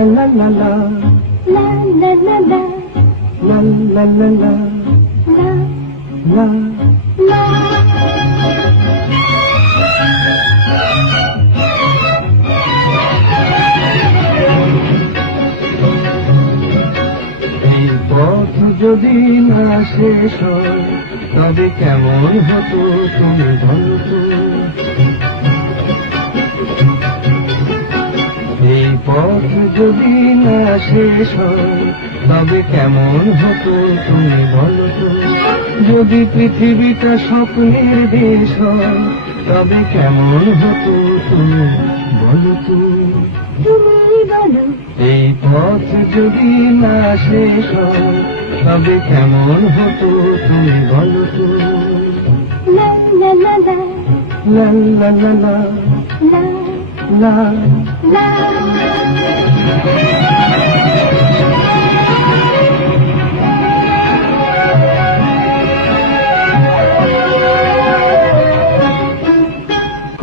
la la la la la la la la la la la la la এই পথ যদি না শেষ হয় তবে কেমন হতো তুমি বলো তো। এই পথ যদি না শেষ হয় তবে কেমন হতো তুমি বলো তো। যদি পৃথিবীটা স্বপ্নের দেশ হয় তবে কেমন হতো তুমি বলো তো। তুমি বলো এই পথ যদি না শেষ হয় তবে কেমন হতো তুমি বলো তো। la la la la লা লা লা লা la লা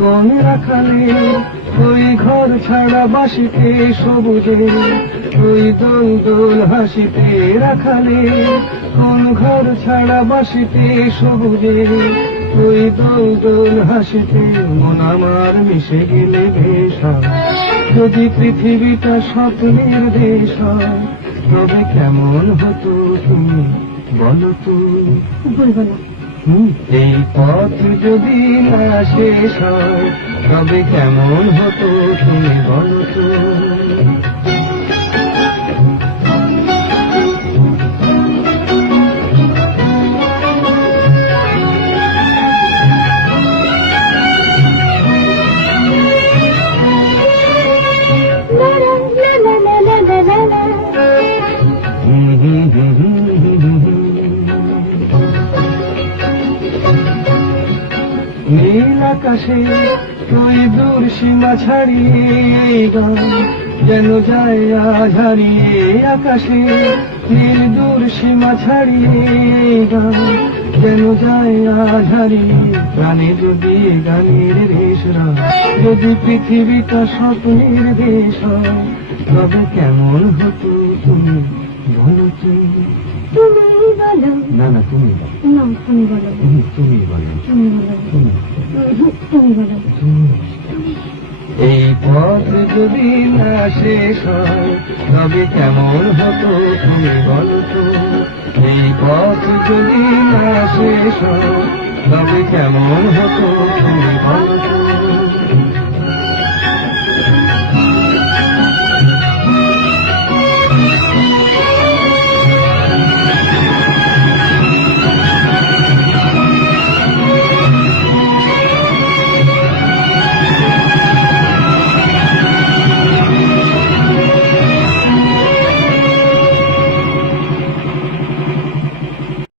কোন রাখালে ওই ঘর ছাড়া বাসিতে সবুজে ওই দোল দোল হাসিতে রাখালে কোন ঘর ছাড়া বাসিতে সবুজে ওই দোল দোল হাসিতে মন আমার মিশে গেলে ভেসা। যদি পৃথিবীটা স্বপ্নের দেশ হয় তবে কেমন হতো তুমি বলো তো। বলবো না এই পথ যদি না শেষ হয় তবে কেমন হতো তুমি বলো তো। নীল আকাশে ওই দূর সীমা ছাড়িয়ে গান যেন যায় আজ হারিয়ে। আকাশে নীল দূর সীমা ছাড়িয়ে গান যেন যায় আজ হারিয়ে। প্রাণে যদি গানের রেশরা যদি পৃথিবীটা স্বপ্নের দেশ হয় তবে কেমন হতো তুমি বলো তো। তুমি বলো না না তুমি বলো। না তুমি বলো তুমি বলো তুমি বলো তুমি তুমি বলো এই পথ যদি না শেষ হয় তবে কেমন হতো তুমি বলো তো। এই পথ যদি না শেষ হয় তবে কেমন হতো তুমি বলো তো।